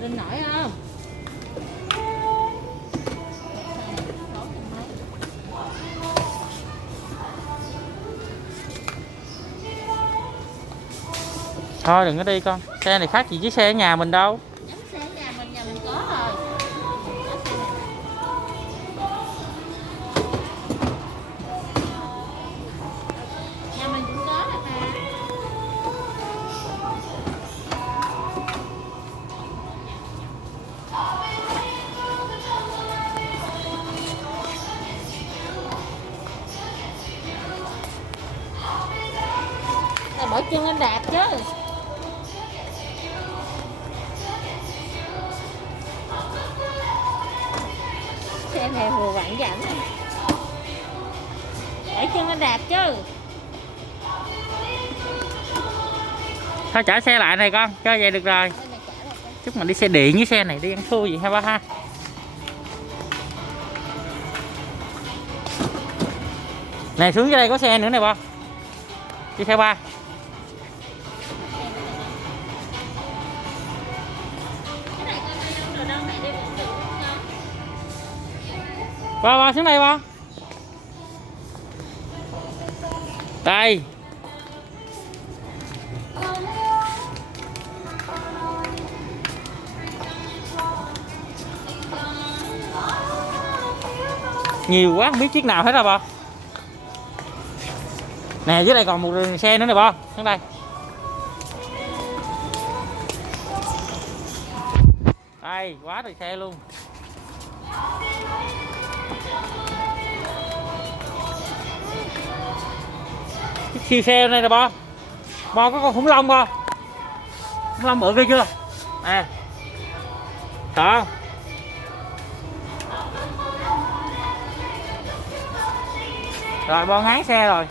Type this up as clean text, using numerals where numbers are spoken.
rinh nổi không? Thôi đừng có đi con, xe này khác gì với xe ở nhà mình đâu. Giống xe nhà mình có rồi. Nhà mình cũng có rồi mà. Là bỏ chân lên đạp chứ. Xe này vừa vặn dẫn. Để chân lên đạp chứ. Thôi trả xe lại này con, cho vậy được rồi. Chúc mình đi xe điện với xe này đi ăn thua gì ha ba ha. Này xuống dưới đây có xe nữa này ba. Đi theo ba. Ba xuống đây ba. Đây. Nhiều quá không biết chiếc nào hết rồi ba. Nè dưới đây còn một xe nữa nè ba, xuống đây. Đây quá trời xe luôn. Cái siêu xe này nè ba. Ba có con khủng long ba. Khủng long bự kia chưa? Nè. Sợ không? Rồi bo ngán xe rồi.